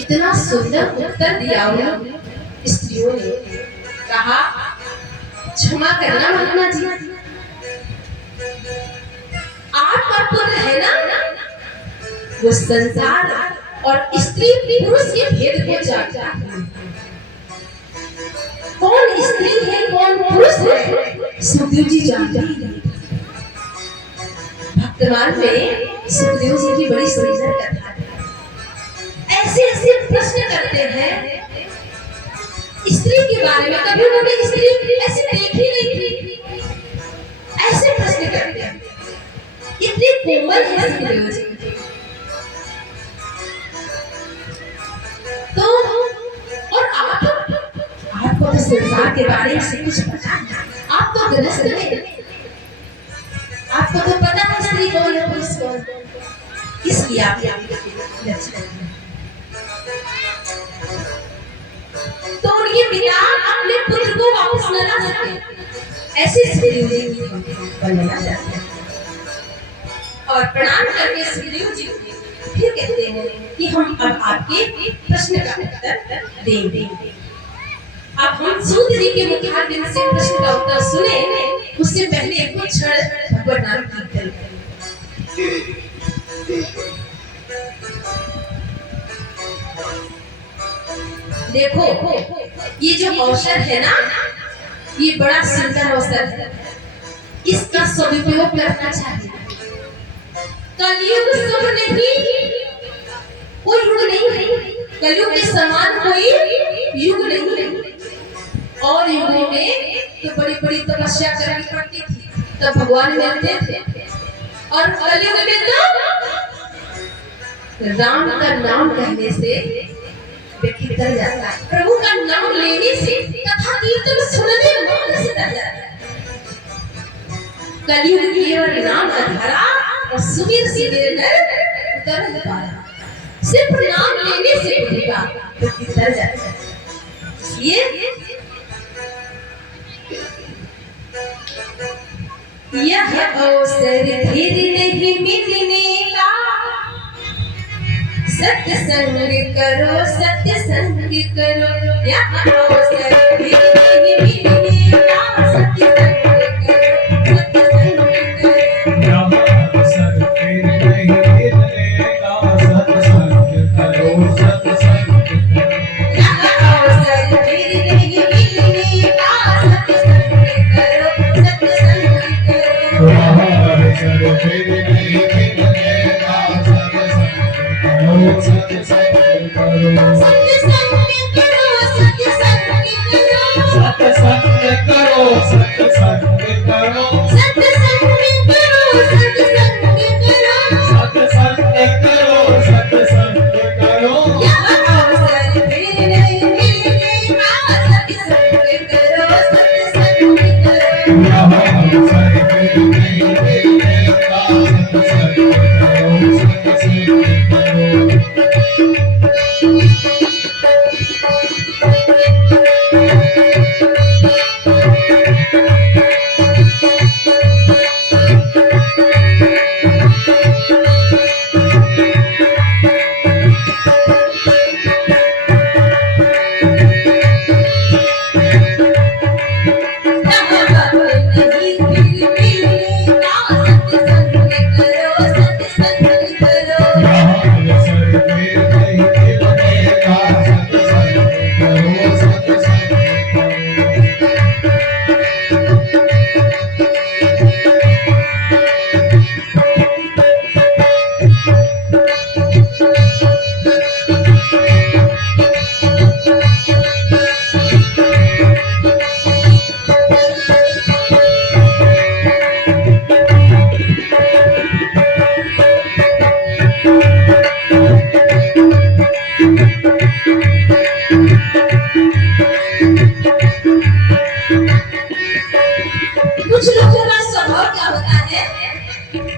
इतना सुंदर उत्तर दिया उन स्त्रियों ने। कहा, क्षमा करना महात्मा जी, आपका पुत्र है ना, वो संसार और स्त्री पुरुष के भेद को जानता है। कौन स्त्री है कौन पुरुष है सुखदेव जी जानते हैं। भक्तमाल में सुखदेव जी की बड़ी सुंदर कथा है। ऐसे ऐसे प्रश्न करते हैं स्त्री के बारे में, कभी उन्होंने स्त्री ऐसे देखी नहीं थी, ऐसे प्रश्न करते हैं। इतने कोमल है सुखदेव जी। तो और आपको तो संसार के बारे में सब कुछ पता है, आप तो गृहस्थ हैं, आपको तो पता है स्त्री कौन है पुरुष कौन, इसलिए आप लक्षण। तो उनके पिता अपने पुत्र को वापस न ला सके, ऐसे सुखदेव जी बनना चाहते हैं। और प्रणाम करके सुखदेव जी फिर कहते हैं कि हम अब आपके प्रश्न का उत्तर देंगे। अब हम सूत जी के मुखारबिंद से प्रश्न का उत्तर सुने, उससे पहले एक क्षण भगवत नाम कीर्तन करें। देखो, ये जो अवसर है ना, ये बड़ा सुंदर अवसर है, इसका सदुपयोग करना चाहिए। कलयुग सुख नहीं, कोई युग नहीं है, कलयुग के समान कोई युग नहीं है। और युगों में तो बड़ी बड़ी तपस्या करनी पड़ती थी, तब भगवान मिलते थे। और कलयुग में तो राम का नाम कहने से व्यक्ति डर जाता है, प्रभु का नाम लेने से, कथा कीर्तन सुनने मन से डर जाता है। कलयुग केवल नाम का धारा और सुबीर सीधे नर उतर नहीं पाया, सिर्फ नाम लेने से उठेगा व्यक्ति डर जाता है। इसलिए यह अवसर फिर नहीं मिलने का, सत्संग करो सत्संग करो, यह अवसर फिर नहीं मिलने का, सत्संग करो सत्संग करो, यह अवसर फिर नहीं मिलने का, सत्संग करो सत्संग करो, यह अवसर फिर नहीं मिलने का, सत्संग करो सत्संग करो, यह अवसर फिर नहीं मिलने का, सत्संग करो सत्संग करो, सत्संग करो सत्संग करो, सत्संग करो सत्संग करो, सत्संग करो, यह अवसर फिर नहीं मिलने का, सत्संग करो सत्संग करो, यह अवसर फिर नहीं मिलने का, सत्संग करो सत्संग करो। कुछ लोगों का स्वभाव क्या होता है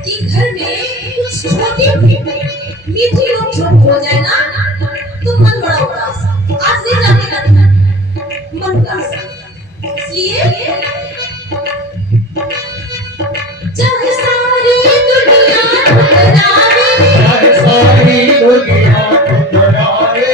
कि घर में कुछ छोटी मीठी लोग जो हो जाए ना, तो मन बड़ा उदास, आज नहीं जाने का मन उदास। इसलिए चाहे सारी दुनिया ठुकरावे, चाहे सारी दुनिया ठुकरावे,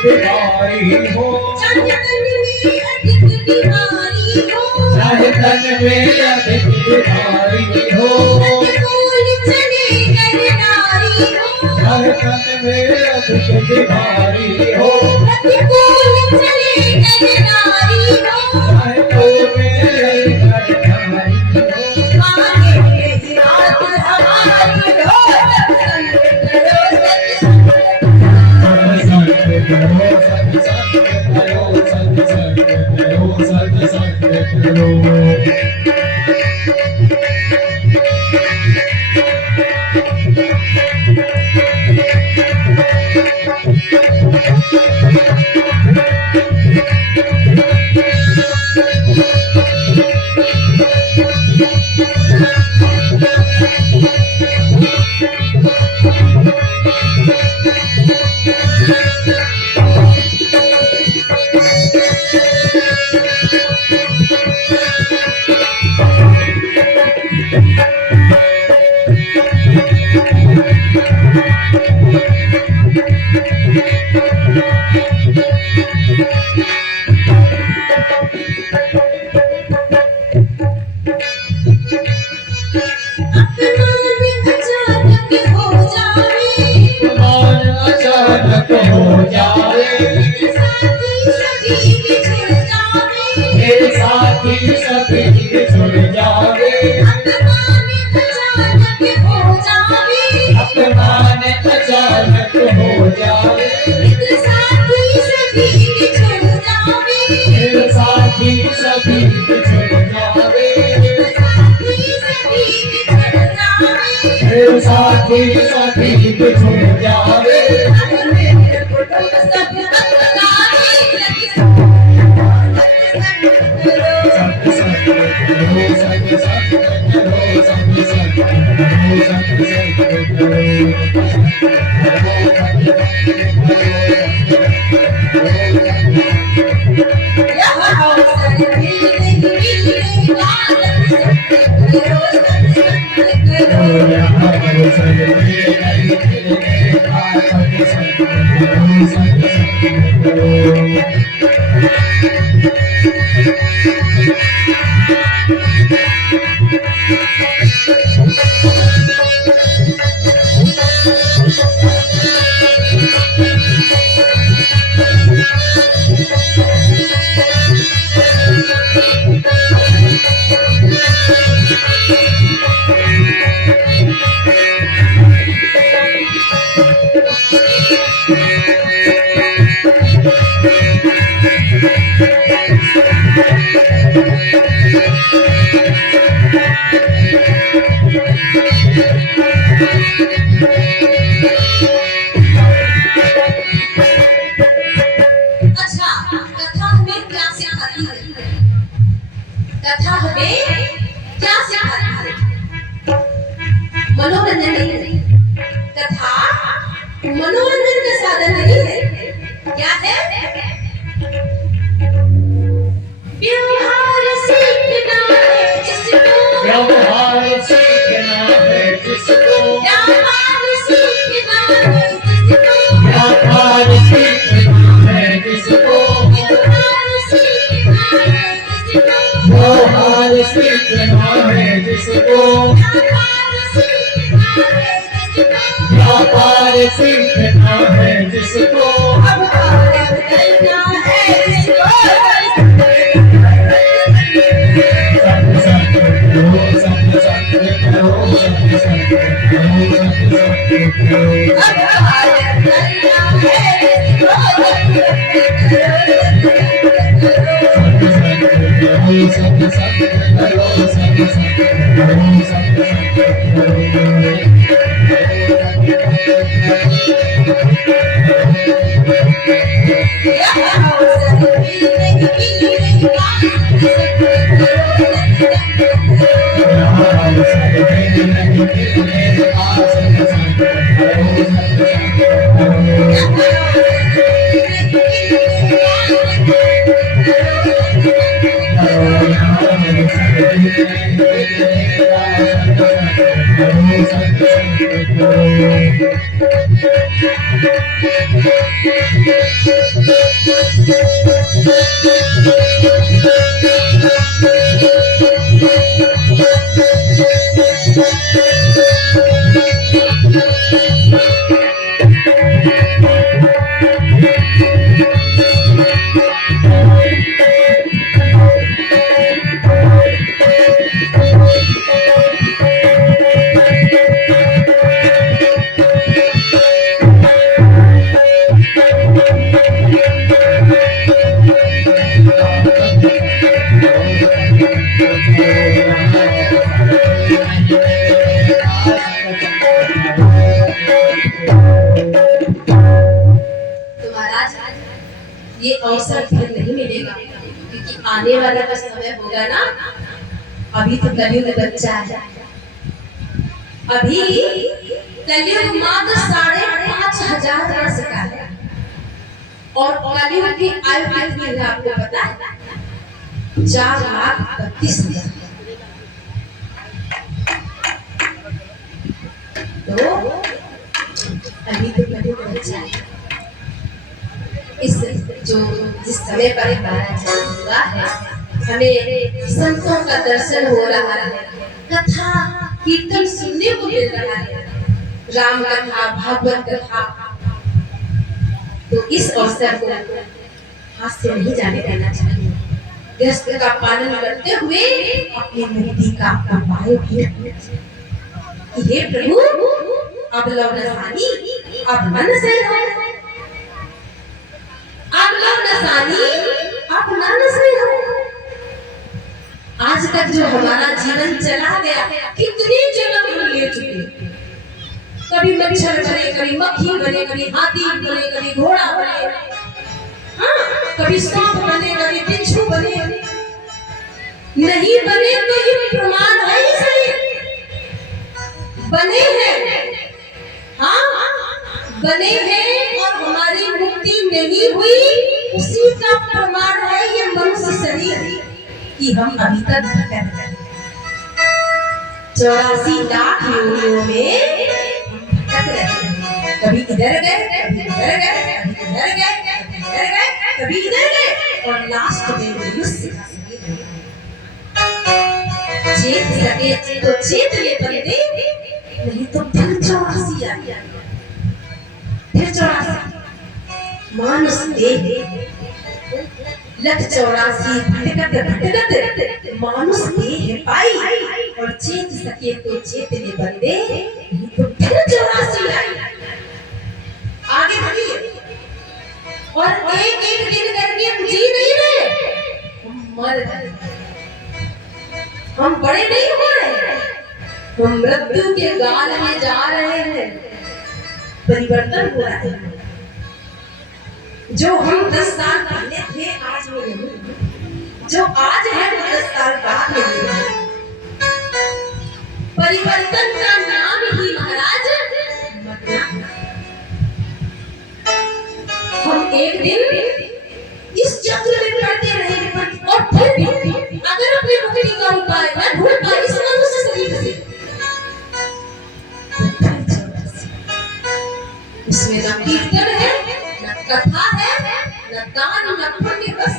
बीमारी हो, चाहे तन में अधिक बीमारी हो, चाहे तन में अधिक बीमारी हो, प्रतिकूल चले नर नारी हो, चाहे तन में अधिक बीमारी हो, प्रतिकूल चले नर नारी हो, चाहे तो में नर नारी हो, मांगे मेरी रात हमारी हो, सत्संग करो सत्संग करो। साथी साथी बिछड़ जावे, कथा हमें क्या सिखाती है? मनोरंजन नहीं, कथा मनोरंजन का साधन नहीं है। क्या है? व्यवहार सीखना है जिसको, व्यवहार सीखना है जिसको, व्यापार सीखना है जिसको, व्यापार सीखना है जिसको, व्यवहार सीखना है जिसको, व्यापार सीखना है जिसको, अब आगे करना है जिसको, ये अवसर फिर नहीं मिलेगा, क्योंकि आने वाला जो समय होगा ना, अभी तो कलयुग बच्चा है। अभी कलयुग मात्र 5,500 वर्ष का है, और कलयुग की आयु कितनी है आपको पता है? 4,32,000। तो अभी तो कलयुग बच्चा है। इस जिस समय पर हमारा जन्म हुआ है, हमें संतों का दर्शन हो रहा है, कथा कीर्तन सुनने को मिल रहा है, राम कथा, भागवत कथा। तो इस अवसर को हाथ से नहीं जाने देना चाहिए। गृहस्थ का पालन करते हुए अपनी मुक्ति का उपाय भी हे प्रभु, अब लवनसानी, अब मन से हो, अब लवनसानी, अब मन से हो। आज तक जो हमारा जीवन चला गया, कितने जन्म हम ले चुके, कभी मच्छर बने, कभी मक्खी बने, कभी हाथी बने, कभी घोड़ा बने, हाँ, कभी सांप बने, कभी बिच्छू बने। नहीं बने तो ये प्रमाण है ही सही, बने हैं, हाँ बने हैं, और हमारी मुक्ति नहीं हुई, उसी का प्रमाण है ये मनुष्य शरीर कि हम अभी तक भटक रहे हैं। 84 लाख योनियों में भटक रहे हैं, कभी इधर गए, कभी इधर गए, कभी इधर गए, कभी इधर गए, कभी इधर गए, और लास्ट में मनुष्य का शरीर चेत सके तो चेत ले बंदे, नहीं तो फिर 84 आ गया, फिर 84 मानुष देह लख 84 भटकत भटकत मानुष देह पाई, और चेत सके तो चेत ले बंदे, नहीं तो फिर 84 आई। आगे बढ़िए, और एक एक दिन करके हम जी नहीं रहे, हम मर गए, हम बड़े नहीं हो रहे, हम मृत्यु के गाल में जा रहे हैं। परिवर्तन हो रहा है, जो हम 10 साल पहले थे आज वो नहीं, जो आज है वो 10 साल बाद नहीं। परिवर्तन का नाम ही महाराज मरना। हम एक दिन इस चक्र में पड़ते रहेंगे, और फिर भी अगर अपने मुक्ति का उपाय न ढूंढ पाए इस मनुष्य शरीर से, इसमें न कीर्तन है, न कथा है, न दान, न पुण्य, बस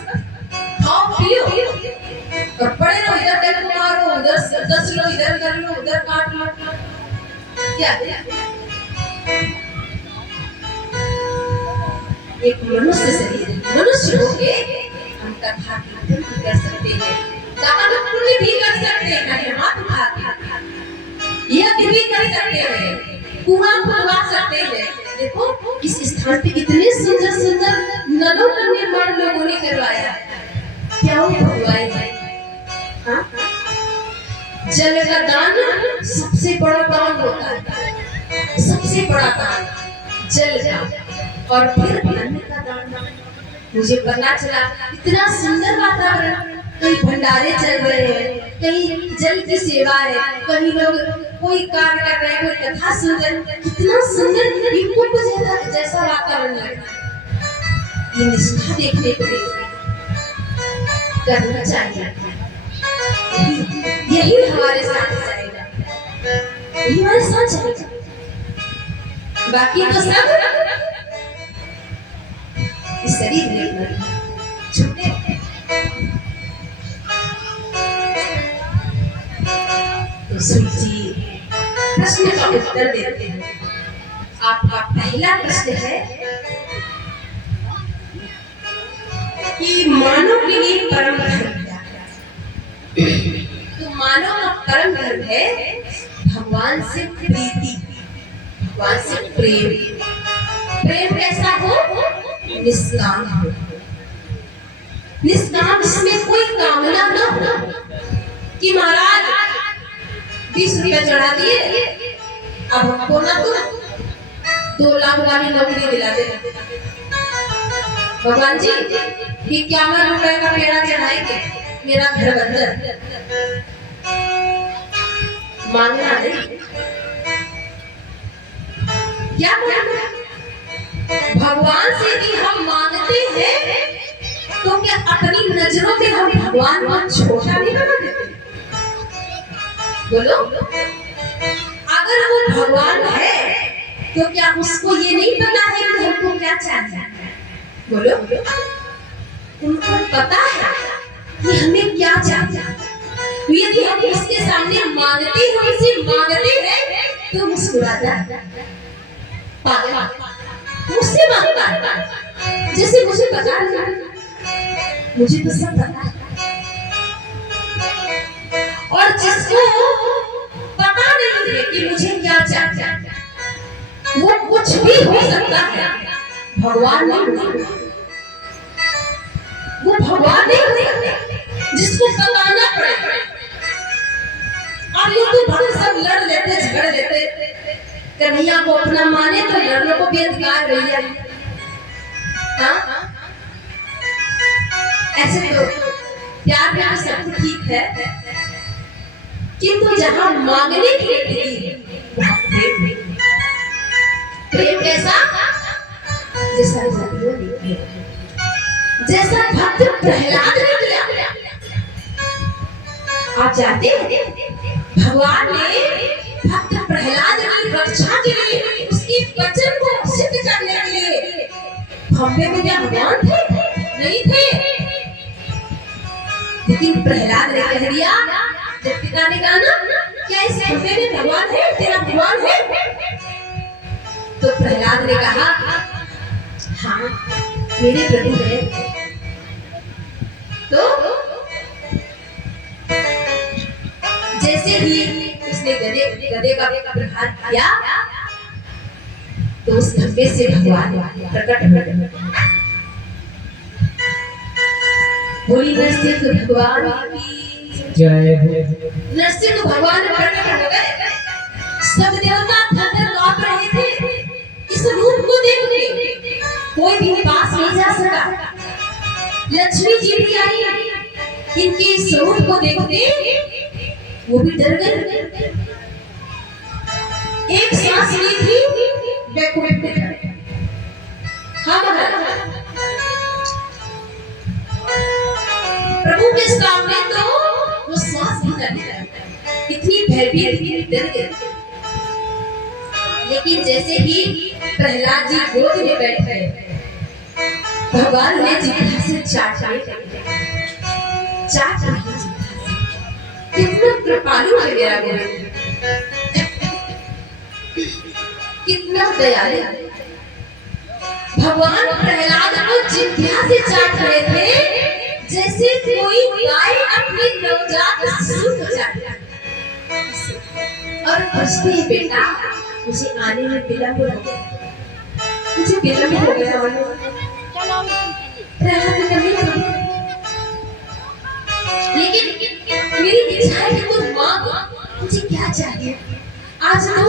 खाओ पियो और पड़े रहो, इधर डेल मारो, उधर 10 लो, इधर कर लो, उधर काट लो, क्या एक मनुष्य शरीर, मनुष्य होके हम कथा कीर्तन भी कर सकते हैं, दान पुण्य भी कर सकते हैं, हाथ उठा के यज्ञ भी कर सकते हैं, कुआं खुदवा सकते हैं। देखो इस स्थान पे कितने सुंदर सुंदर नलों का निर्माण लोगों ने करवाया, क्या वो खुदवाए हैं, हाँ? जल का दान सबसे बड़ा दान होता है, सबसे बड़ा दान जल का। और फिर अन्न का दान। मुझे पता चला इतना सुंदर वातावरण, कहीं भंडारे चल रहे हैं, कहीं जल की सेवा है, कहीं लोग कोई कार्य कर रहे हैं, कोई कथा सुन रहे हैं, कितना सुंदर इनको जैसा वातावरण लगा। ये निष्ठा देखने को करना चाहिए। यही हमारे साथ जाएगा, यही हमारे साथ चलेगा। बाकी तो सब इस शरीर में छूटे। तो सूची प्रश्न का उत्तर देते हैं। आपका पहला प्रश्न है कि मानव के लिए परम धर्म क्या है? तो मानव का परम धर्म है भगवान से प्रीति, भगवान से प्रेम। प्रेम कैसा हो? निष्काम हो, निष्काम जिसमें कोई कामना न हो कि महाराज 20 रुपया चढ़ा दिए, अब हमको ना तो 2 लाख वाली नौकरी दिला देना। भगवान जी 51 रुपए का पेड़ा चढ़ाएंगे, मेरा घर बंद। मांगना नहीं, क्या मांगना? भगवान से कि हम मांगते हैं तो क्या अपनी नजरों में हम भगवान को छोटा नहीं बना देते? बोलो, अगर वो भगवान है तो क्या उसको ये नहीं पता है कि हमको क्या चाहिए? बोलो, उनको पता है कि हमें क्या चाहिए। यदि हम उसके सामने मांगते हैं, हमसे मांगते हैं तो मुस्कुराता है, पागल मुझसे मांगता है जैसे मुझे पता है, मुझे तो सब पता है। और जिसको पता नहीं है कि मुझे क्या चाहिए, वो कुछ भी हो सकता है, भगवान नहीं, वो भगवान नहीं जिसको बताना पड़े। और ये तो भक्त सब लड़ लेते, झगड़ लेते, कन्हैया को अपना माने तो लड़ने को बेदकार रही है। हाँ? ऐसे तो प्यार प्यार सब कुछ ठीक है, किंतु जहाँ मांगने की प्रेम कैसा? जैसा भक्त प्रहलाद ने किया। आप जानते हैं भगवान ने भक्त प्रहलाद की रक्षा के लिए, उसके वचन को सिद्ध करने के लिए खंबे में क्या भगवान थे? नहीं थे। लेकिन प्रहलाद ने कह दिया, जब पिता ने कहा ना, क्या इस खंबे में भगवान है? तेरा भगवान है? तो प्रहलाद ने कहा, हाँ मेरे प्रभु है। तो जैसे ही उसने गधे का प्रहार किया तो उस खंबे से भगवान प्रकट हो गए। बोली नरसिंह भगवान की जय। नरसिंह भगवान प्रकट हो गए। सब देवता थर-थर कांप रहे थे इस रूप को देख के, कोई भी पास नहीं जा सका। लक्ष्मी जी भी आई, इनके स्वरूप को देखते वो भी डर गए। एक सांस ली थी बैकुंठ में। हाँ प्रभु के सामने तो वो सांस भी न लिया, इतनी भयभीत, इतनी डर गए। लेकिन जैसे ही प्रहलाद जी गोद में बैठे, भगवान ने जिह्वा से चाट रही कितना कृपालु है मेरा गुरु, कितना दयालु। भगवान प्रहलाद को जिह्वा से चाट रहे थे जैसे कोई गाय अपनी नवजात शिशु को चाटता है। और पूछते हैं, बेटा मुझे आने में विलंब हो गया, मुझे विलंब हो गया। प्रहलाद ने कहा, लेकिन आज तू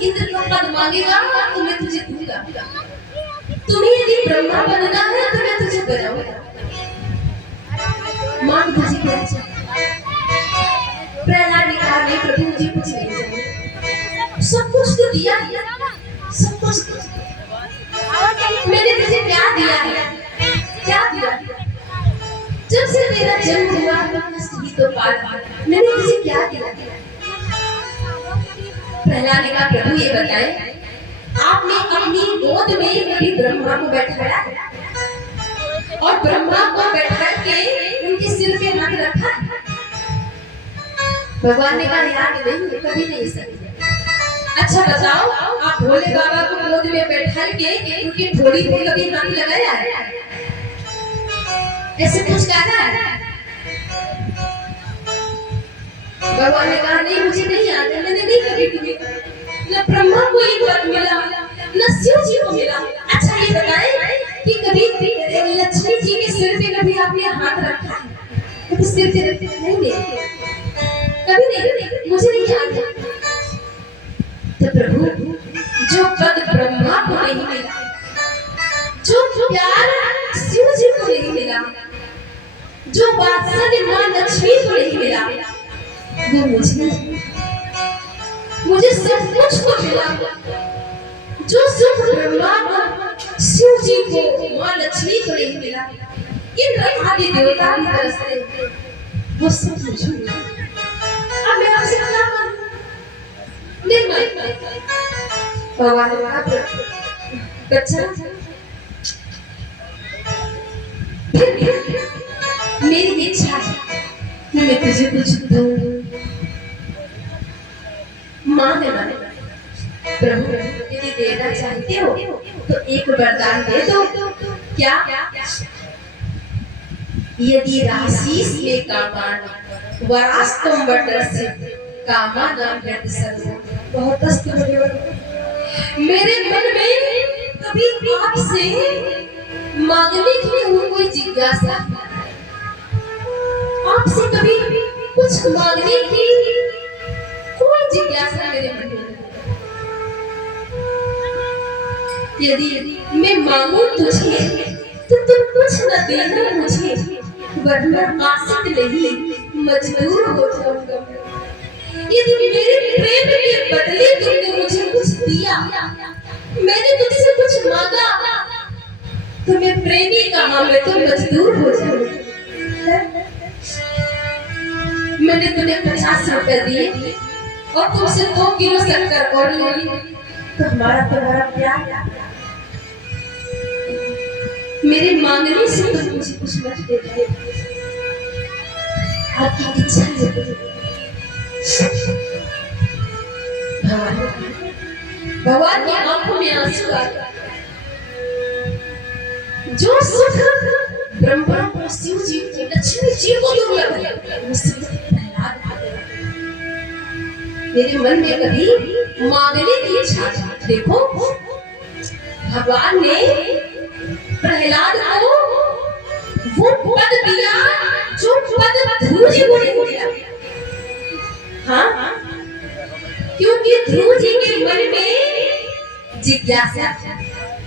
इंद्र का पद मांगेगा तो मैं तुझे दूंगा, तुम्हें यदि ब्रह्मा बनना है तो मैं तुझे बनाऊंगा। मांग तुझे क्या चाहिए? प्रहलाद ने कहा नहीं प्रभु मुझे कुछ नहीं चाहिए, सब कुछ तो दिया, सब कुछ मैंने तुझे प्यार दिया है, क्या दिया? जब से तेरा जन्म हुआ तो पाला, मैंने तुझे क्या दिया? प्रहलाद ने कहा प्रभु ये बताएं, आपने अपनी गोद में कभी ब्रह्मा को बैठाया और ब्रह्मा को बैठा के उनके सिर पे हाथ रखा? भगवान ने कहा याद नहीं, कभी नहीं सकते। अच्छा बताओ, आप भोले बाबा को गोद में बैठा के उनकी थोड़ी पे कभी हाथ लगाया है? ऐसे कुछ कहा है? भगवान ने कहा नहीं मुझे नहीं याद है, मैंने नहीं कभी तुम्हें, न ब्रह्मा को ये पद मिला न शिव जी को मिला। अच्छा ये बताएं कि कभी लक्ष्मी जी के सिर पे कभी आपने हाथ रखा है? कभी सिर पे रखते नहीं, कभी नहीं, मुझे नहीं याद है। तो प्रभु जो पद ब्रह्मा को नहीं मिला, जो प्यार शिव जी को नहीं मिला, जो वात्सल्य मां लक्ष्मी को नहीं मिला, वो मुझे सब कुछ को मिला। जो सुख ब्रह्मा को, शिव जी को, मां लक्ष्मी को नहीं मिला, इन आदि देवता की तरफ से वो सब मुझे मिला। अब मैं आपसे क्या मांगूं? नहीं मांगता। भगवान ने कहा बच्चा फिर मेरी इच्छा है कि मैं तुझे कुछ दूं। मांग प्रभु यदि देना चाहते हो तो एक वरदान दे दो। क्या? यदि राशि में कामान वरास्तम बटरसे कामा नाम व्यर्थ सर्व। बहुत मेरे मन में कभी आपसे मांगने की कोई जिज्ञासा, आपसे कभी कुछ मांगने की कोई जिज्ञासा मेरे मन में। यदि मैं मांगू तुझे तो तुम कुछ न देना मुझे, वरना आशिक नहीं मजबूर हो जाऊंगा। यदि मेरे प्रेम के बदले तुमने मुझे कुछ दिया, मैंने तुझसे कुछ मांगा, तो मैं प्रेमी कहाँ, मैं तो मजदूर हो जाऊंगी। मैंने तुम्हें 50 रुपए दिए और तुमसे 2 किलो शक्कर और ली, तो तुम्हारा प्यार मेरे मांगने से तो मुझे कुछ मत देते। आपकी इच्छा है। भगवान की आंखों में आंसू आ गए। जो सुख ब्रह्मा को, शिव जी को, लक्ष्मी जी को दुर्लभ है, मेरे मन में कभी मांगने की इच्छा थी। देखो भगवान ने प्रहलाद को वो पद दिया जो पद ध्रुव जी को नहीं दिया। हाँ, क्योंकि ध्रुव जी के मन में जिज्ञासा,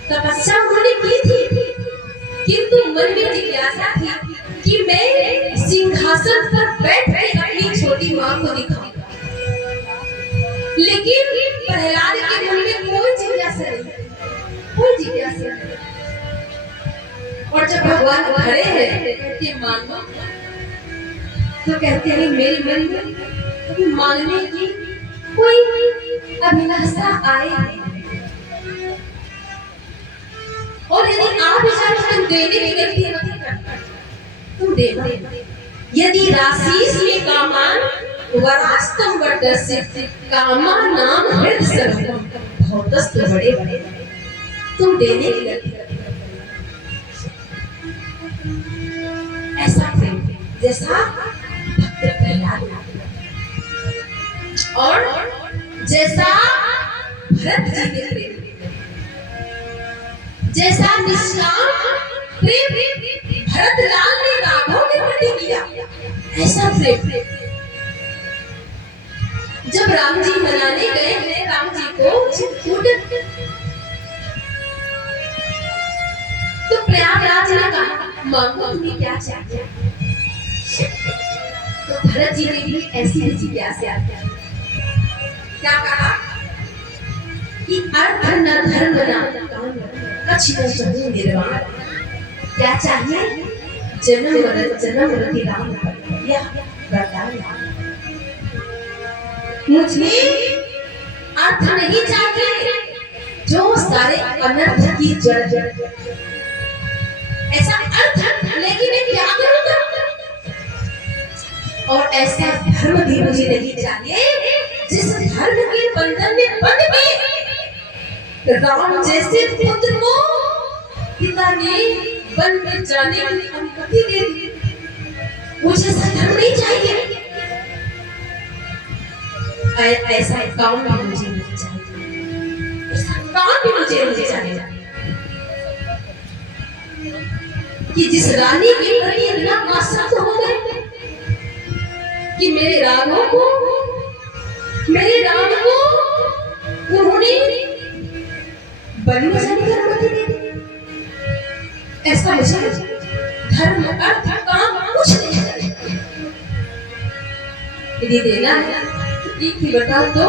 तपस्या उन्होंने की थी, किंतु मन में जिज्ञासा थी कि मैं सिंहासन पर बैठ कर अपनी छोटी मां को दिखाऊं। लेकिन प्रहलाद के मन में कोई जिज्ञासा नहीं, कोई जिज्ञासा नहीं। और जब भगवान खड़े हैं कि मांगो, तो कहते हैं मेरे मन में कभी मांगने की कोई अभिलाषा आए नहीं। और यदि आप विचार तुम देने की गलती मत करना, तुम देना। यदि राशि में कामान वरास्तम वर्धस्य कामा नाम हृद सर्वम। बहुत बड़े बड़े तुम देने की गलती करते। ऐसा प्रेम जैसा भक्त प्रहलाद और जैसा भरत जी के प्रेम, जैसा निष्काम प्रेम भरत लाल ने राघव के प्रति किया, ऐसा प्रेम जब राम जी मनाने गए को चित्रकूट। तो प्रयागराज ने कहा मांगो तुम्हें क्या चाहिए। तो भरत जी ने भी ऐसी ही जिज्ञासा क्या कहा कि अर्थ न धर्म न कछ न जहु निर्वाण। क्या चाहिए? जन्म रति राम यह वरदान। मुझे अर्थ नहीं चाहिए जो सारे अनर्थ की जड़। ऐसा अर्थ लेकिन मैं क्या करूंगा? और ऐसा धर्म भी मुझे नहीं चाहिए जिस धर्म के बंधन में बंध के राम जैसे पुत्र को पिता ने वन में जाने की अनुमति दे दी। मुझे ऐसा धर्म नहीं चाहिए। ऐसा काम भी मुझे नहीं चाहिए। ऐसा काम भी मुझे नहीं चाहिए कि जिस रानी के प्रति इतना आसक्त हो गए कि मेरे राम को उन्होंने वन में जाने की अनुमति दे दी। ऐसा मुझे धर्म अर्थ काम कुछ नहीं चाहिए। यदि देना है एक ही बता दो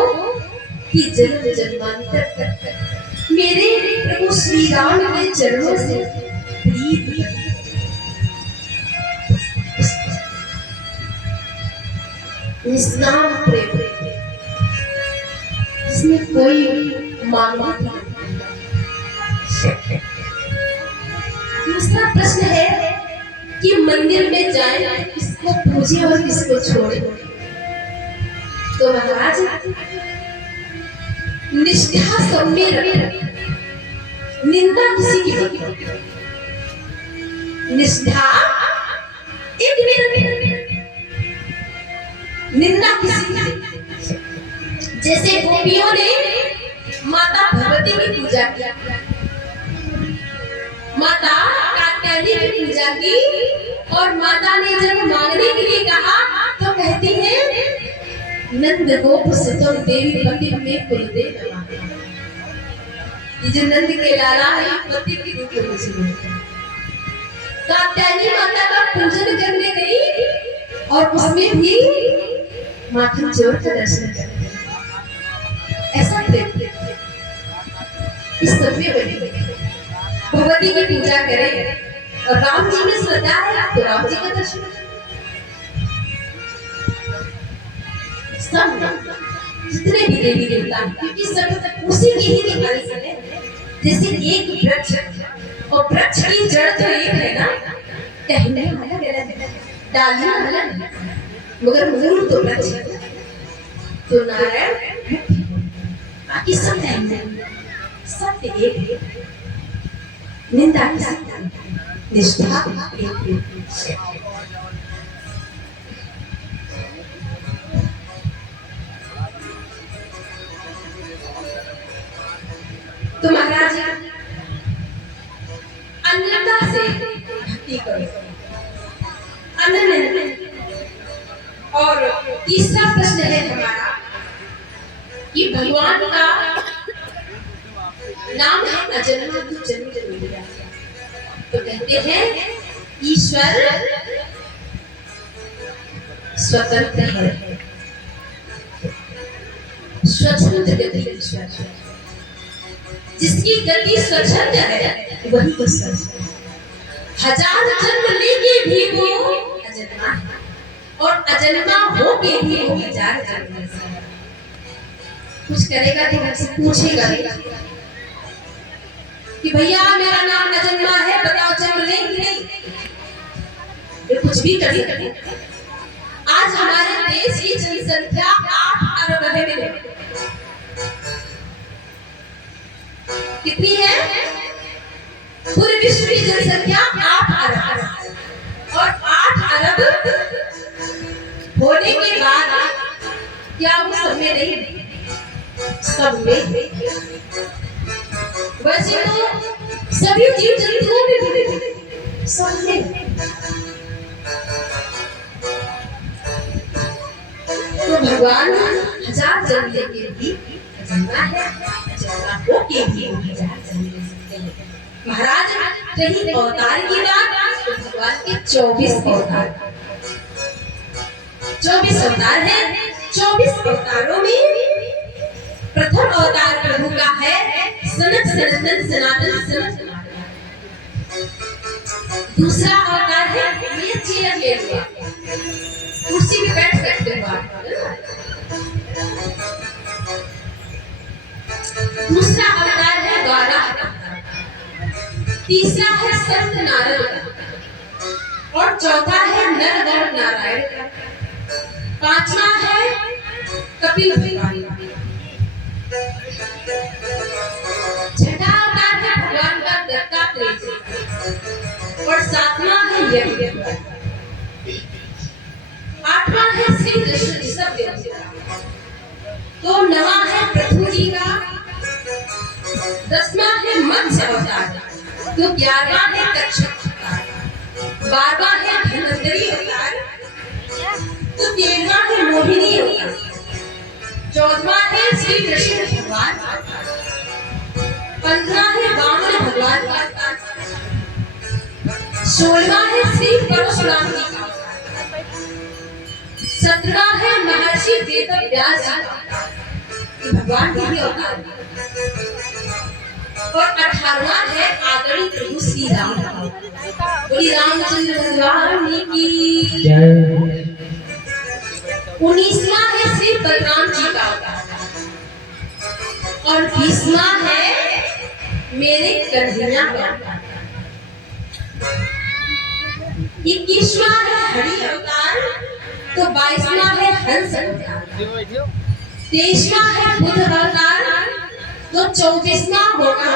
कि जन्म जन्मांतर तक मेरे प्रभु श्री राम के चरणों से प्रीत निष्काम प्रेम जिसमें कोई मांगा नहीं। दूसरा प्रश्न है कि मंदिर में जाए किसको पूजे और किसको छोड़े। तो महाराज निष्ठा सब में रखे, निंदा किसी की मत करो। निष्ठा एक में रखे, निंदा किसी की। जैसे गोपियों ने माता भगवती की पूजा किया, माता कात्यायनी की पूजा की, और माता ने जब मांगने के लिए कहा तो कहती है नंद गोप सुतम देवी पति में कुलदेव नमः। ये जो नंद के लाला है पति के रूप में मुझे कात्यायनी माता का पूजन करने गई और उसमें भी माथा जोड़ कर दर्शन करते। ऐसा प्रेम इस सब में बनी भगवती की पूजा करें और राम जी ने श्रद्धा है तो राम जी का दर्शन करें। सब जितने भी देवी देवता क्योंकि सब उसी की ही दिखाई से। जैसे एक वृक्ष और वृक्ष की जड़ तो एक है ना, टहनी अलग अलग, डालियां अलग, मगर मूल तो वृक्ष है। तो नारायण बाकी सब सत्य एक, निंदा की निष्ठा एक। तो महाराज अन्यता से भक्ति करो, अन्य। और तीसरा प्रश्न है हमारा कि भगवान का नाम है अजन्मा, तो जन्म जन्म लिया। तो कहते हैं ईश्वर स्वतंत्र है, स्वतंत्र गति ईश्वर, जिसकी गति स्वच्छंद है वही ईश्वर है। हजार जन्म लेके भी वो अजन्मा है और अजन्मा होके भी वो हजार जन्म है। कुछ करेगा तो हमसे पूछेगा कि भैया मेरा नाम अजन्मा है, बताओ जन्म ले कि नहीं। ये कुछ भी कर सकते। आज हमारे देश की जनसंख्या 8 अरब है। कितनी है? पूरे विश्व की जनसंख्या 8 अरब, और 8 अरब होने के बाद क्या वो सब में नहीं? सब में। वैसे तो सभी जीव जंतुओं में सब में। तो भगवान हजार जन्म लेके भी जलना है जलना हो के भी जहाँ जलने सकते हैं। महाराज रही अवतार की बात तो भगवान के 24 अवतार 24 अवतार है। 24 अवतारों में प्रथम अवतार प्रभु का है सनत सनातन सनातन सनत। दूसरा अवतार है ये चेयर ले हुआ कुर्सी पे बैठ सकते हो आप। दूसरा अवतार है द्वारा। तीसरा है संत नारद और चौथा है नर नारायण। पांचवा है कपिल भगवान। छठा अवतार है भगवान का दत्तात्रेय और सातवां है यज्ञ। आठवां है श्री कृष्ण ऋषभ देव जी का। तो नवा है पृथ्वी जी का। 10वां है मत्स्य अवतार। तो 11वां है कच्छप अवतार। 12वां है धन्वंतरी अवतार। तो 13वां है मोहिनी अवतार। 14वां है श्री कृष्ण भगवान। 15वां है वामन भगवान का अवतार। 16वां है श्री परशुराम जी का। 17वां है महर्षि वेदव्यास जी का भगवान के भी अवतार। और 18वां है आदरणीय प्रभु श्री राम। बोली रामचंद्र भगवान की जय। 19वां है श्री बलराम जी का अवतार। और 20वां है मेरे कन्हैया का अवतार। 21वां है हरि अवतार। तो 22वां है हंस अवतार। 23वां है बुद्ध अवतार। तो 24वां होगा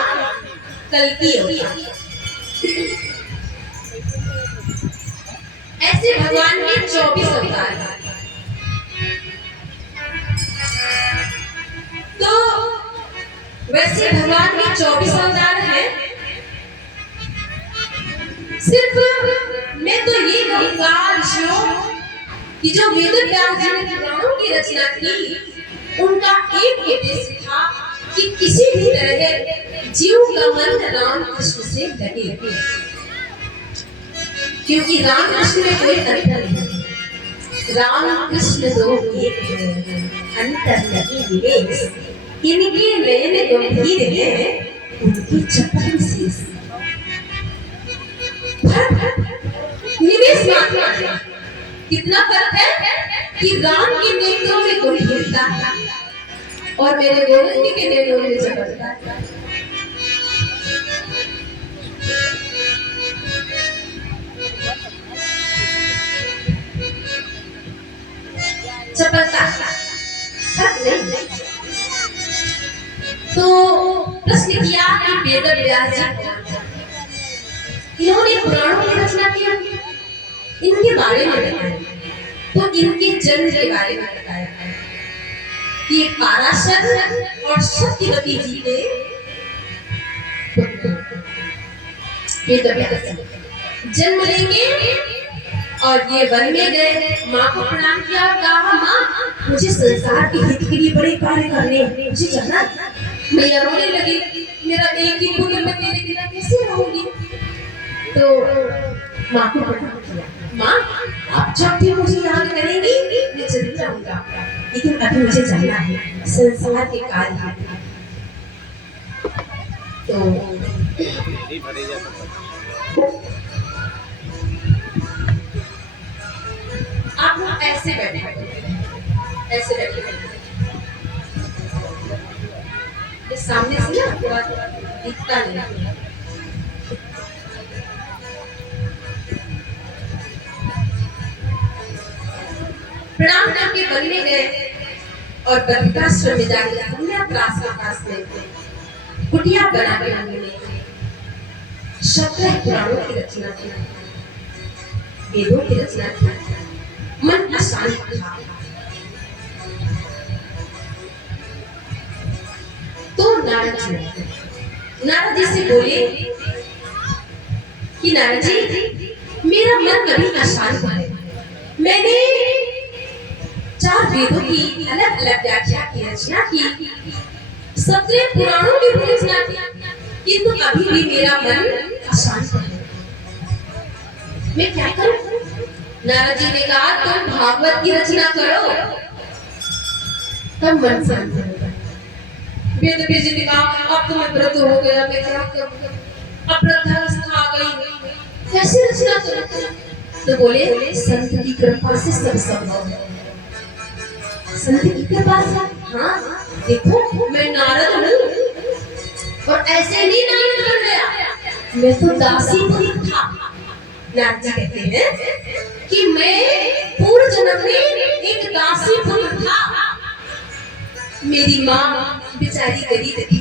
कल्कि अवतार। ऐसे भगवान के 24 अवतार हैं। तो वैसे भगवान के 24 अवतार हैं। सिर्फ मैं तो ये कहूँगा ऋषियों कि जो वेद व्यास जी ने पुराणों की रचना की उनका एक उद्देश्य था कि किसी भी तरह जीव का मन राम कृष्ण से लगे। क्योंकि राम कृष्ण में कोई अंतर नहीं। राम कृष्ण दो एक है अंतर नहीं विवेश। इनके नयन गंभीर है उनकी चपल शेष। निवेश मात्र कितना फर्क है कि राम के नेत्रों में गंभीरता है और मेरे गोविंद के नेत्रों में चपलता है। चपलता फर्क नहीं। तो प्रश्न किया कि वेद व्यास जी इन्होंने पुराणों की रचना की इनके बारे में बताया। तो इनके जन्म के बारे में बताया कि पाराशर और सत्यवती जी के जन्म लेंगे और ये वन में गए। माँ को प्रणाम किया और कहा माँ मुझे संसार के हित के लिए बड़े कार्य करने मुझे जाना। मैया रोने लगी मेरा एक ही पुत्र मैं तेरे बिना कैसे रहूंगी। तो माँ को प्रणाम किया। माँ आप जब भी मुझे याद करेंगी मैं जरूर जाऊंगा लेकिन अभी मुझे जाना है संसार के कार्य है। तो आप लोग ऐसे बैठे ऐसे बैठे ये सामने से ना थोड़ा दिखता नहीं। प्रणाम करके वन में गए और बद्रिकाश्रम में जाकर पुण्याप्रास के पास में कुटिया बना के उन्होंने 17 पुराणों की रचना की, वेदों की रचना की। मन अशांत था। तो नारद जी से बोले कि नारद जी मेरा मन कभी अशांत है। मैंने 4 वेदों की अलग अलग व्याख्या की रचना की सत्य पुराणों की रचना की, किंतु अभी भी मेरा मन अशांत है। मैं क्या करूं? नारद जी ने कहा तुम भागवत की रचना करो, तब मन शांत होगा। वेद जी ने कहा अब तो मैं व्रत हो गया, मैं क्या करूं? अब वृद्धावस्था आ गई, कैसे रचना करूं? तो बोले संत की कृपा से सब संभव है। संत की कृपा से, हाँ देखो मैं नारद हूँ और ऐसे नहीं नारद बन गया, मैं तो दासी पुत्र था। नारद जी कहते हैं कि मैं पूर्व जन्म में एक दासी पुत्र था। मेरी माँ बेचारी गरीब थी,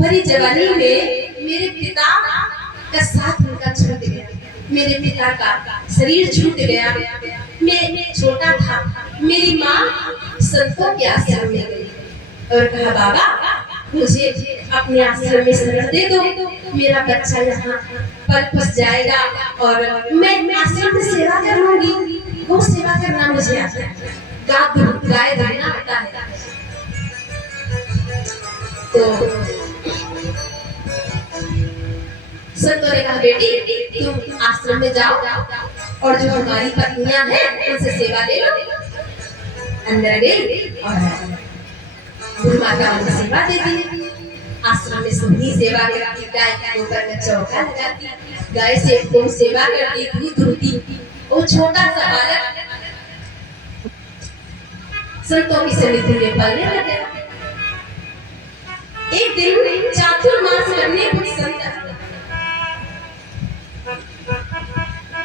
भरी जवानी में मेरे पिता का साथ उनका छूट गया, मेरे पिता का शरीर छूट गया, मैं छोटा था। मेरी माँ संतों के आश्रम में गई और कहा बाबा मुझे अपने आश्रम में शरण दे दो, मेरा बच्चा यहाँ पल फंस जाएगा और मैं आश्रम में सेवा कर लूंगी। वो सेवा करना मुझे आता है, गाय धोना आता है। तो संतों ने कहा बेटी तुम आश्रम में जाओ और जो हमारी पत्नियां हैं उनसे सेवा ले लो। अंदर गई और गुरु माता उनको सेवा देती। आश्रम में सुनी सेवा करती, गाय के ऊपर में चौका लगाती, गाय से खूब सेवा करती, दूध दूहती। वो छोटा सा बालक संतों की समिति में पलने लगा। एक दिन चातुर्मास करने कुछ संत आए,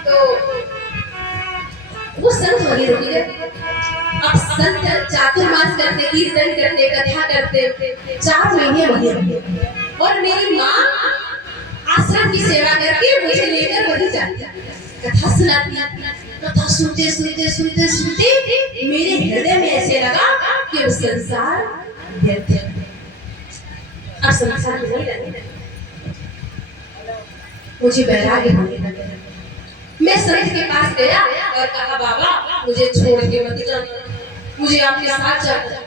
तो वो संत वहीं रुक गए। अब संत चातुर्मास करते, कीर्तन करते, कथा करते, 4 महीने वहीं रहे और मेरी माँ आश्रम की सेवा करके मुझे लेकर वहीं जाती, कथा सुनाती। कथा सुनते सुनते सुनते सुनते मेरे हृदय में ऐसे लगा कि वो संसार व्यर्थ है, अब संसार नहीं लगे, मुझे वैराग्य होने लगा। मैं संत के पास गया और कहा बाबा मुझे छोड़ के मत जाना, मुझे आपके साथ जाना।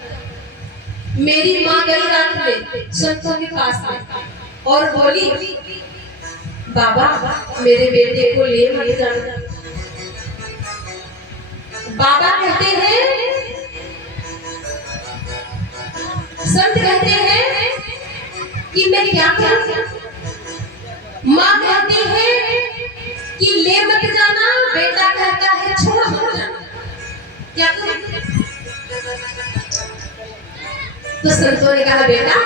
मेरी माँ गई रात में संतों के पास में और बोली बाबा मेरे बेटे को ले मत जाना। बाबा कहते हैं, संत कहते हैं कि मैं क्या करूं? माँ कहती है कि ले मत जाना, बेटा कहता है छोड़ मत जाना, क्या करूं? तो संतों ने कहा बेटा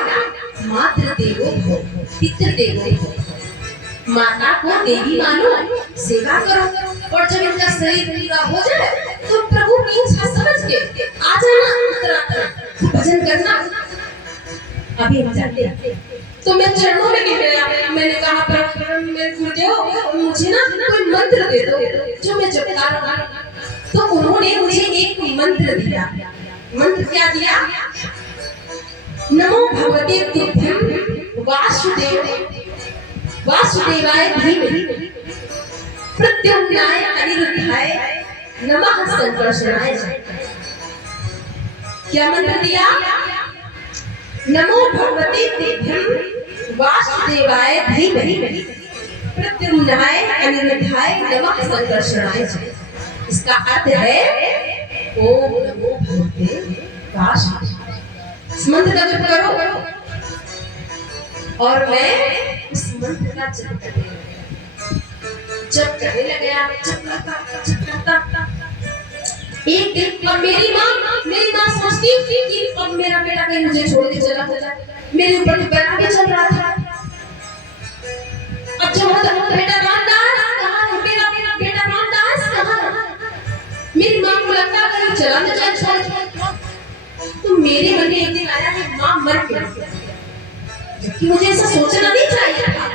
मातृ देवो भव, पितृ देवो भव, माता को देवी मानो, सेवा करो और जब इनका शरीर पूरा हो जाए तो प्रभु की इच्छा समझ के आ जाना उत्तराखंड भजन करना। अभी हम जाते हैं तो मैं चरणों में गिर गया। मैंने कहा मेरे गुरुदेव मुझे ना कोई मंत्र दे दो जो मैं जपता रहूं। तो उन्होंने मुझे एक मंत्र दिया। मंत्र क्या दिया? नमो भगवते तुभ्यं वासुदेवाय धीमहि प्रद्युम्नाय अनिरुद्धाय नमः संकर्षणाय। क्या मंत्र दिया? नमो भगवते तुभ्यं वासुदेवाय धीमहि प्रद्युम्नाय अनिरुद्धाय नमः संकर्षणाय। इसका अर्थ है ओम नमो भगवते वासुदेवाय। इस मंत्र का जप करो और मैं उस मंत्र का जप करने लगा। जप करता एक दिन और मेरी माँ सोचती थी कि अब मेरा बेटा कहीं मुझे छोड़ के चला जाए, मेरे ऊपर तो वैराग्य चल रहा था। अब जब बेटा रामदास कहाँ है, मेरा बेटा रामदास कहाँ है? मेरी माँ को लगता कहीं चला न जाए छोड़। तो मेरे मन में एक दिन आया कि माँ मर गई, जबकि मुझे ऐसा सोचना नहीं चाहिए था,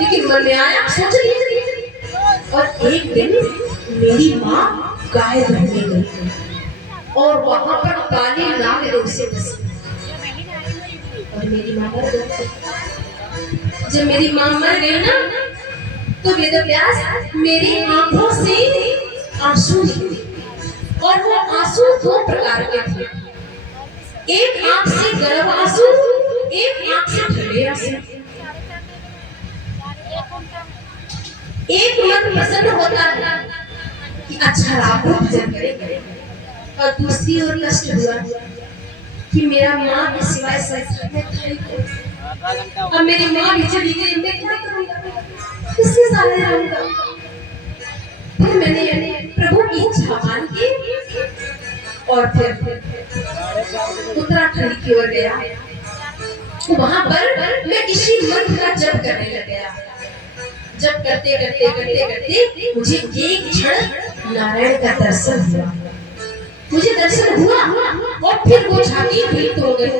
लेकिन मन में आया, सोच लिया। और एक दिन मेरी माँ गाय धोने गई और वहां पर काली नाग रोग से फंसी और मेरी माँ मर गई। जब मेरी माँ मर गई ना तो वेदव्यास मेरी आंखों से आंसू निकले और वो आंसू 2 प्रकार के थे। एक आंख से गर्भ आंसू, एक आंख से ढले आंसू, एक मन प्रसन्न होता है कि अच्छा राम को भजन करेंगे, और दूसरी ओर कष्ट हुआ कि मेरा माँ के सिवाय संसार में था कोई, और मेरी माँ भी चली गई, मैं क्या करूँगा, किसके सहारे रहूँगा। फिर मैंने प्रभु की इच्छा मान की और फिर उत्तराखंड की ओर गया। वहां पर मैं इसी मंत्र का जप करने लग गया। जब करते करते करते करते मुझे एक क्षण नारायण का दर्शन हुआ, मुझे दर्शन हुआ और फिर वो झांकी भीत हो गई,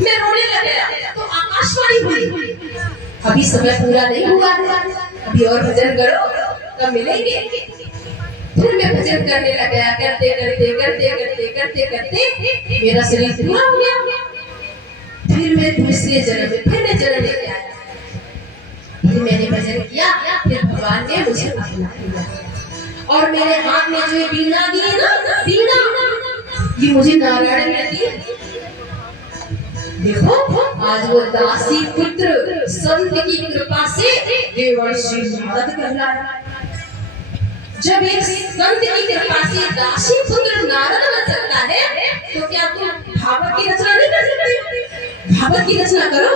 मैं रोने लग गया। तो आकाशवाणी हुई, अभी समय पूरा नहीं हुआ है, अभी और भजन करो तब मिलेंगे। फिर मैं भजन करने लग गया, करते करते करते करते करते करते मेरा शरीर पूरा हो गया। फिर मैं दूसरे जन्म में फिर मैं जन्म लेके आया, फिर मैंने भजन किया, फिर भगवान ने मुझे अपना लिया और मेरे हाथ में जो बीना दी है ना, बीना ये मुझे नारायण ने दी। देखो आज वो दासी पुत्र संत की कृपा से देवर्षि नारद कहलाया। जब एक संत की कृपा से दासी पुत्र नारद बन सकता है, तो क्या तुम भागवत की रचना नहीं कर सकते? भागवत की रचना करो,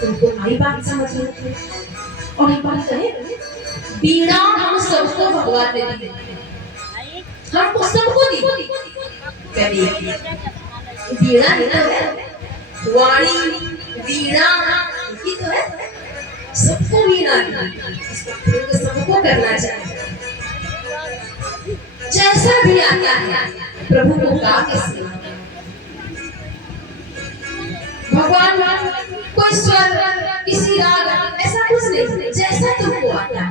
तुमको नई बात समझ में। और एक बात कहे, बीणा हम सबको भगवान ने दी, हमको सबको दी। बीणा ही तो है, वाणी बीणा की तो है, सबको बीणा दी, सबको करना चाहिए। जैसा भी आता है प्रभु को गा के सुना। भगवान कोई स्वर किसी राग ऐसा कुछ नहीं, जैसा तुमको आता है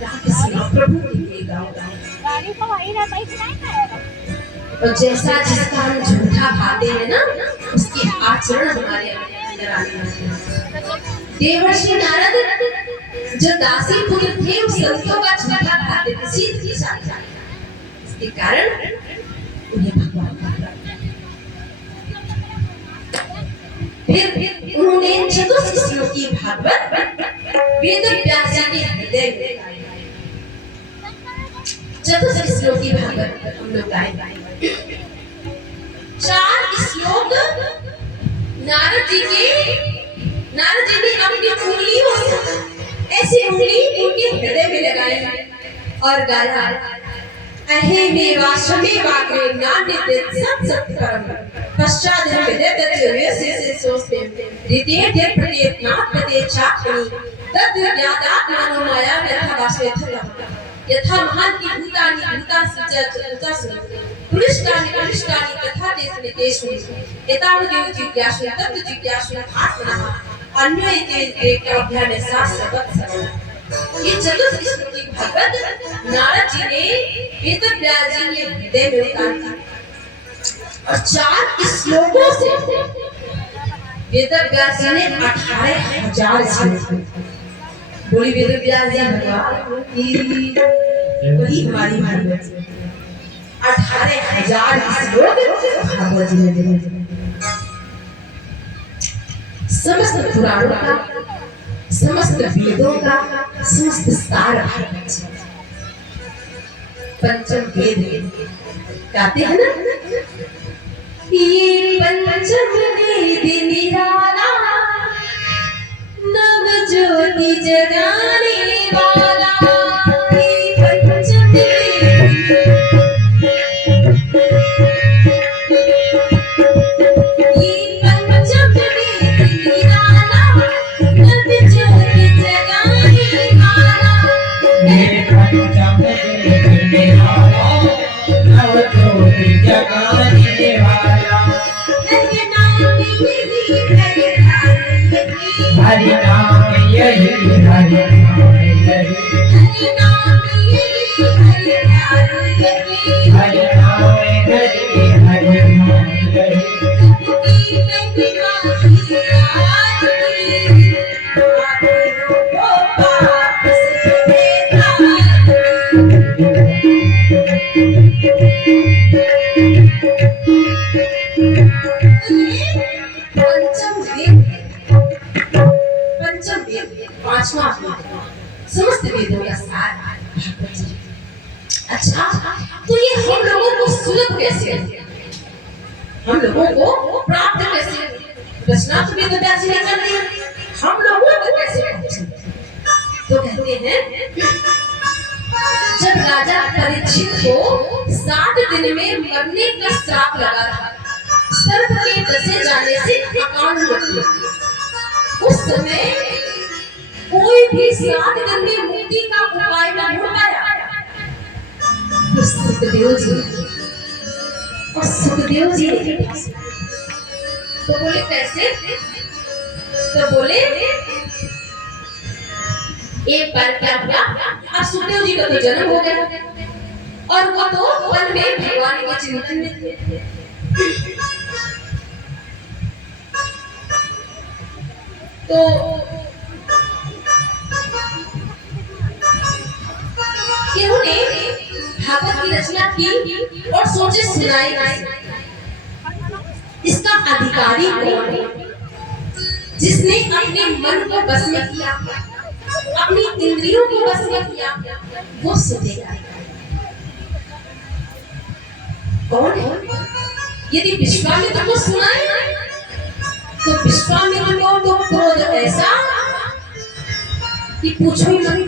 गा के सुना, प्रभु के लिए गाओ। और जैसा जिसका हम झूठा खाते हैं ना, उसके आचरण हमारे अंदर आने लगते हैं। देवर्षि नारद जो दासी पुत्र थे, उस संतों का झूठा खाते थे, सीधी साथ इसके कारण उन्हें भगवान फिर उन्होंने चतुश्लोकी भागवत वेद व्यास जी के हृदय में चतुश्लोकी भागवत हम लोग गाए। 4 श्लोक नारद जी ने अपनी उंगलियों से ऐसी उंगली उनके हृदय में लगाई और गाया, अहे मेवा शमे वाग्रे नान्यते सत परम पश्चात हृदय तत्वे से सोचते द्वितीय थे प्रत्येक नाथ प्रत्येक चाकनी तद ज्ञातात्मानो माया यथा वासवे यथा महान की भूतानि भूता सच पुरुषानि तथा देशु एतावदेव जिज्ञासु तत्व जिज्ञासु आत्मनः अन्य एक अध्याय में शास्त्र ये चतुश्लोकी भागवत नारद जी ने वेद व्यास जी के हृदय में उतारी और 4 श्लोकों से वेद व्यास जी ने 18,000 श्लोक बोली। वेद व्यास जी भगवान की वही हमारी भागवत 18,000 श्लोक भागवत जी ने समस्त पुराणों का, समस्त वेदों का समस्त सार भागवत। पंचम वेद कहते हैं ना, ये पंचम वेद निराला नव ज्योति जगाने वाला। ये पंचम वेद, ये पंचम वेद निराला नव ज्योति जगाने वाला। ये पंचम वेद निराला नव ज्योति जगाने वाला। हरि नाम यही हरि नाम यही हरि नाम यही हरि नाम यही हरि नाम यही हरि नाम यही अच्छा, तो ये हम लोगों को सुलभ कैसे, हम लोगों को प्राप्त कैसे? रचना तो वेदव्यास जी ने कर दी, हम लोगों को कैसे पहुंचे? तो कहते हैं जब राजा परीक्षित को 7 दिन में मरने का श्राप लगा था, सर्प के डसे जाने से अकाल हुआ, उस समय कोई भी 7 दिन में मुक्ति का उपाय न ढूंढ पाया। तो सुखदेव जी तो बोले कैसे? तो बोले एक बार क्या हुआ, अब सुखदेव जी का तो जन्म हो गया और वो तो वन में भगवान के चिंतन में थे। तो इन्होंने भागवत की रचना की और सोचे सुनाई, इसका अधिकारी कौन है? जिसने अपने मन को बस में किया, अपनी इंद्रियों को बस में किया, वो सुनेगा। कौन है? यदि विश्वामित्र को सुनाए तो विश्वामित्र को तो क्रोध ऐसा कि पूछो ही मत,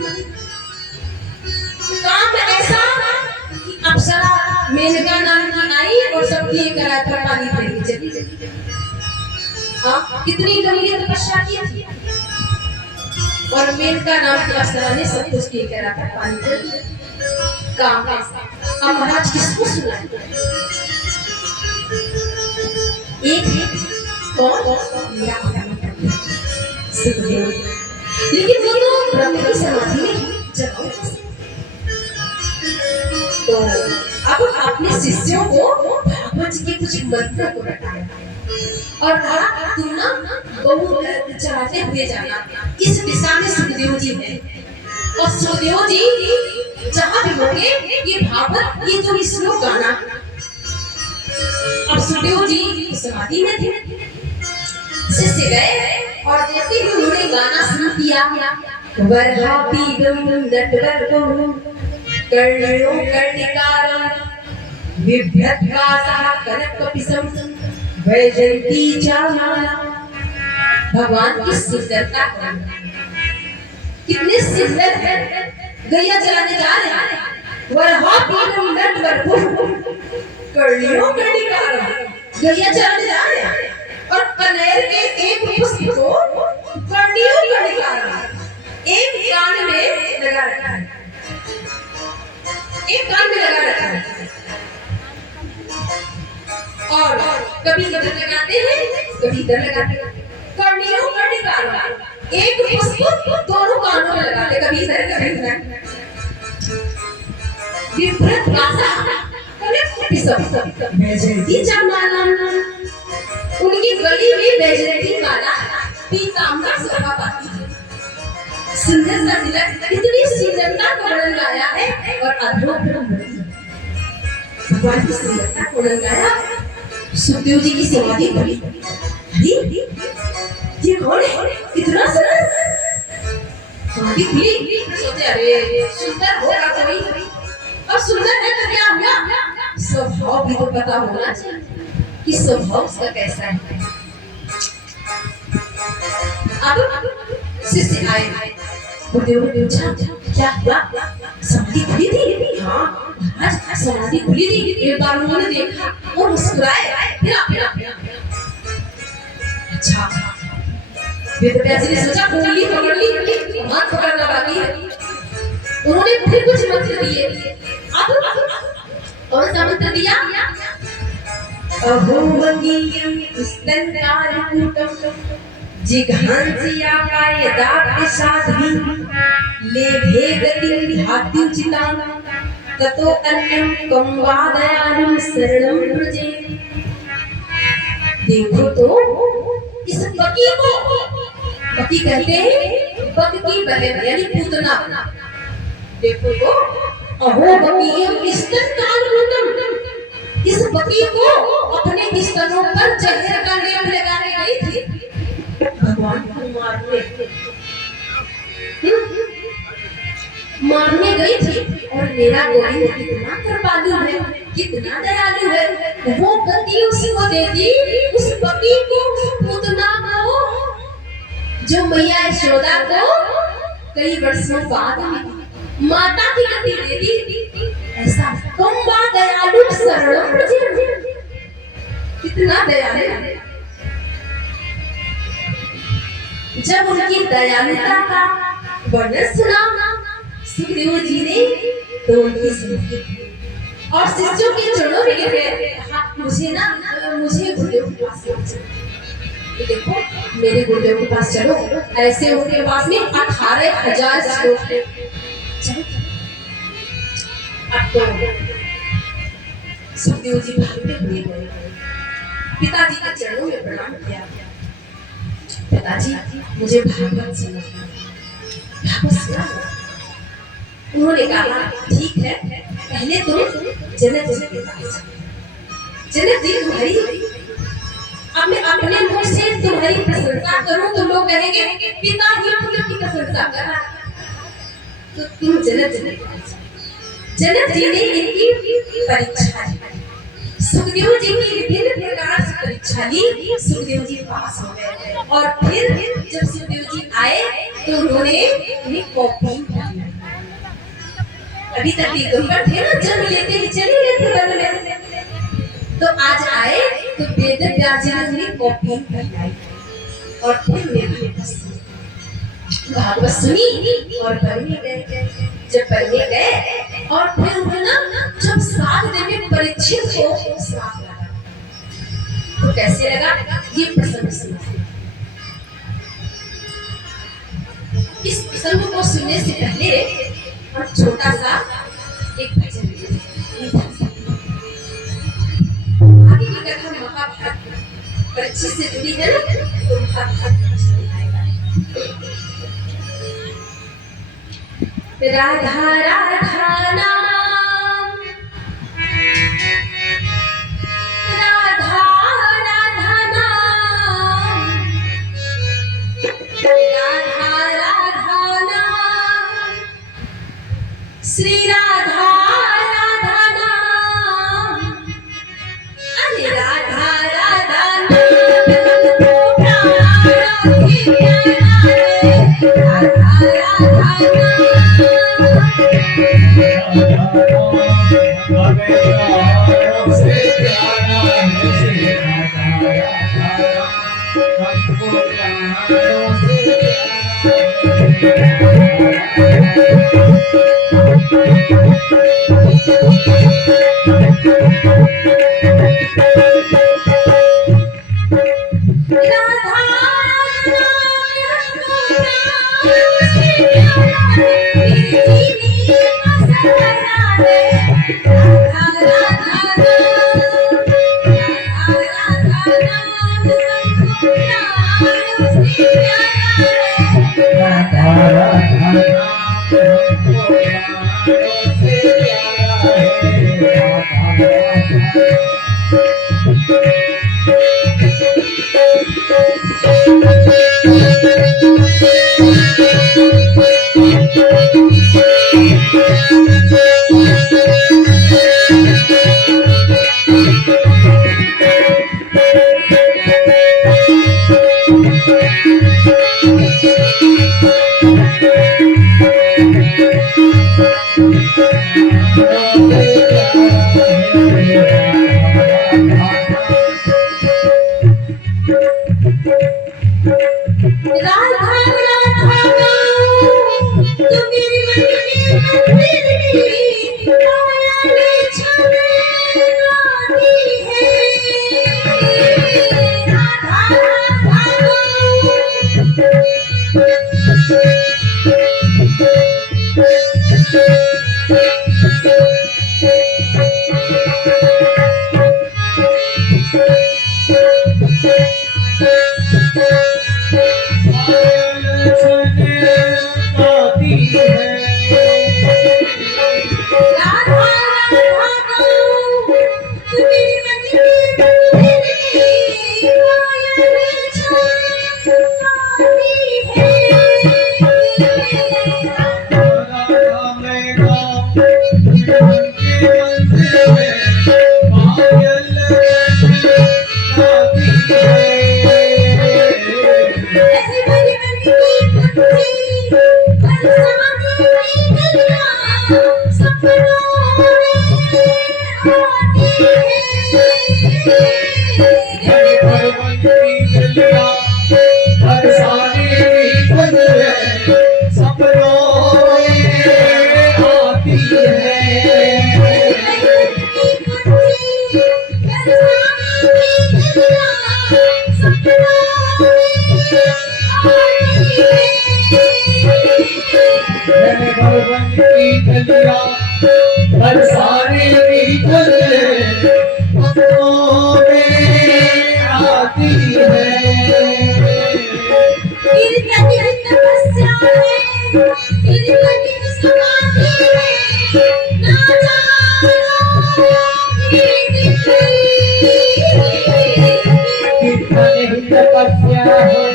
काम ऐसा कि अप्सरा मेनका नाम की आई और सबकी करा कर पानी फेंक चली। हाँ, कितनी गंभीर तपस्या की थी और मेनका नाम की अप्सरा ने सब कुछ की करा कर पानी फेंक दिया। काम ऐसा। अब महाराज किसको सुनाए? एक कौन? सुखदेव। लेकिन वो तो ब्रह्म की समाधि में जब तो अब अपने शिष्यों को भागवत के कुछ मंत्र को बताया और कहा तुम ना गौ चराते हुए जाना, इस दिशा में सुखदेव जी है और सुखदेव जी जहाँ भी होंगे ये भागवत ये जो श्लोक गाना। अब सुखदेव जी समाधि में थे, शिष्य गए और जैसे ही उन्होंने गाना शुरू किया, वरहापीडं नटवरगं कर्णयो कर्णिकारं बिभ्रत्कासः कनकपिशं वैजयन्ती चामाला। भगवान की सुंदरता कितने सुंदर है। गैया चलाने जा रहे हैं, वरहापीडं नटवरगं कर्णयो कर्णिकारं, गैया चलाने जा रहे हैं और कनेर के एक पुष्प को कर्णियों कर्णिकारं एक कान में लगा रखा है, एक कान में लगा रखा है और कभी इधर लगाते हैं कभी इधर लगाते हैं। कर्णियों कर्णिकारं एक पुष्प दोनों कानों में लगाते, कभी इधर कभी इधर। विभ्रत्कासः कनकपिशं वैजयन्ती चामाला, उनकी गली में वैजयंती माला पीताम्बर शोभा पाती है। सुंदर सा तिलक, इतनी सुंदरता का वर्णन गाया है और अद्भुत भगवान की सुंदरता को वर्णन गाया। सुखदेव जी की समाधि खुली, अरे ये कौन है इतना सरल? समाधि खुली, सोचे अरे सुंदर होगा कोई, और सुंदर है तो क्या हुआ? स्वभाव भी तो पता होना चाहिए कि स्वभाव उसका कैसा है। अब शिष्य आए, गुरुदेव ने पूछा क्या हुआ? समाधि खुली थी? हाँ महाराज समाधि खुली थी। एक बार उन्होंने देखा और मुस्कुराए, फिर अच्छा वेदव्यास जी ने सोचा उंगली पकड़ ली, हाथ पकड़ना बाकी है। उन्होंने फिर कुछ मंत्र दिए। अब कौन सा मंत्र दिया? अहोमगीयं स्तनकालकूटं जिघांसियापाय दाप्यसाध्वी लेभे गतिं धात्युचितां ततो अन्यं कं वादयामि शरणं व्रजे। देखो तो इस बकी को, बकी कहते हैं बक की बहन यानी पूतना। देखो तो अहोमगीयं स्तनकालकूटं, इस बकी को अपने स्तनों पर जहर का लेप लगाने गई थी भगवान को मारने गई थी। और मेरा गोविंद कितना कृपालु है, कितना दयालु है। वो गति उसको दे दी, उस पति को, पूतना को, जो मैया यशोदा को कई वर्षों बाद माता की गति दे दी। ऐसा कम्बा दयालु शरणम प्रजे, कितना दयालु है। जब उनकी दयालुता का वर्णन सुना सुखदेव जी ने तो उनकी सुनी और शिष्यों के चरणों में गिर गए। मुझे गुरुदेव के पास चलो। तो देखो मेरे गुरुदेव के पास चलो, ऐसे उनके पास में 18,000 श्लोक है। चलो अब तो सुखदेव जी भागते हुए गए, पिताजी के चरणों में प्रणाम किया। पिताजी मुझे भागवत सुना। उन्होंने कहा ठीक है, पहले तुम जनक जी के पास। जनक जी तुम्हारी, अब मैं अपने मुंह से तुम्हारी प्रशंसा करूं तो लोग कहेंगे पिता ही पुत्र की प्रशंसा कर रहा है। तो तुम जनक जी के पास। जनक जी ने इनकी परीक्षा ली, सुखदेव जी की विभिन्न प्रकार से परीक्षा ली। सुखदेव जी पास हो गए और फिर जब सुखदेव जी आए तो उन्होंने कॉपी, अभी तक दिगंबर थे ना, जन्म लेते ही चले गए थे वन में, तो आज आए तो वेद व्यास जी ने कॉपी लाई और फिर भागवत सुनी और पढ़ने गए। जब पढ़ने गए और फिर उन्होंने जब 7 दिन में परीक्षित को श्राप लगा, तो कैसे लगा ये प्रसंग सुना। इस प्रसंग को सुनने से पहले हम छोटा सा एक भजन आगे की कथा महाभारत परीक्षित से जुड़ी है ना, तो महाभारत राधा राधा नाम, राधा राधा नाम, राधा राधा नाम, श्री राधा राधा नाम, अरे राधा राधा नाम प्राणों की प्यारा है, राधा राधा नाम। बरसाने की आती है तपस्या है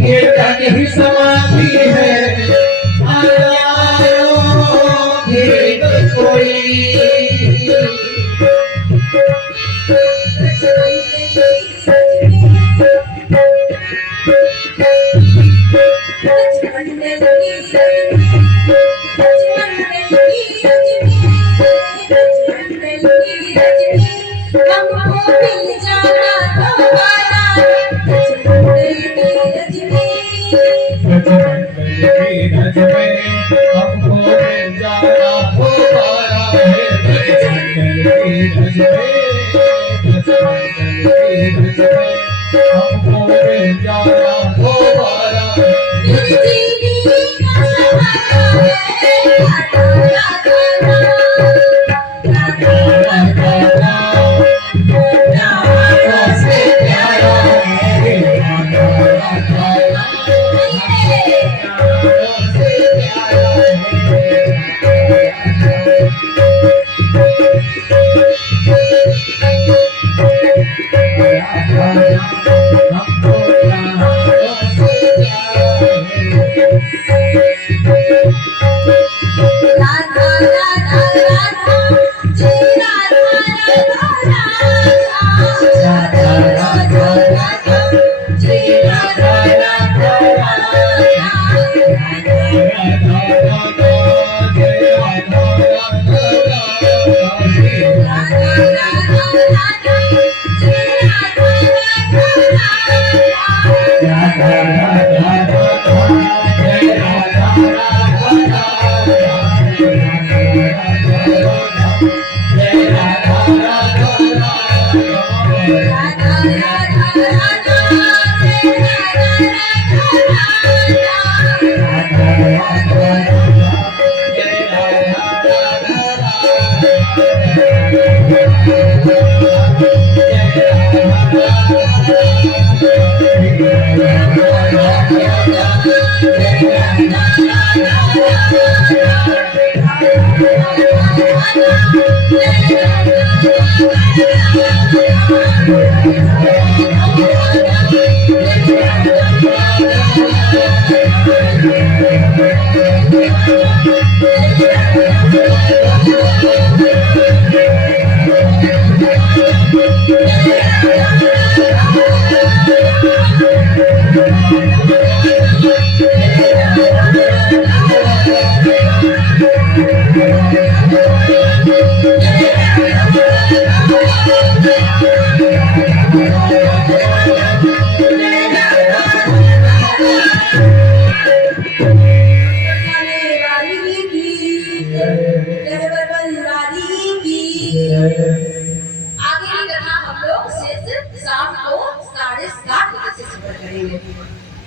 कीर्तन ही समाधि है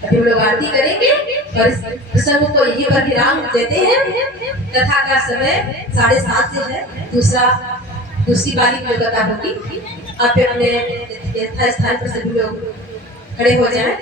अभी हम लोग आरती करेंगे और इस प्रसंग को यहीं पर विराम देते हैं। कथा का समय 7:30 से है। दूसरी बारी की कथा होगी। आप अपने यथास्थान पर सभी लोग खड़े हो जाएं।